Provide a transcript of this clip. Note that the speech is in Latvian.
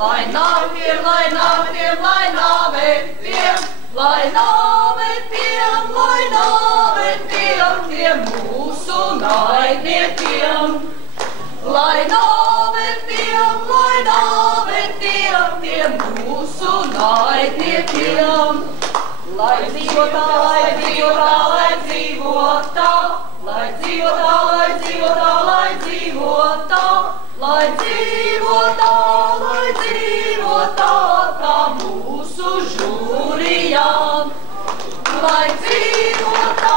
lai nāktiem, lai nāktiem, lai nāvētiem, lai nāvētiem, lai nāvētiem, tiem mūsu naidniekiem. Lai nāvētiem, tiem mūsu naidniekiem. Lai dzīvotā, lai dzīvotā, lai dzīvotā, lai dzīvotā, lai dzīvotā, lai dzīvotā, lai dzīvotā, lai dzīvotā, tā mūsu žūrijām. Lai dzīvotā,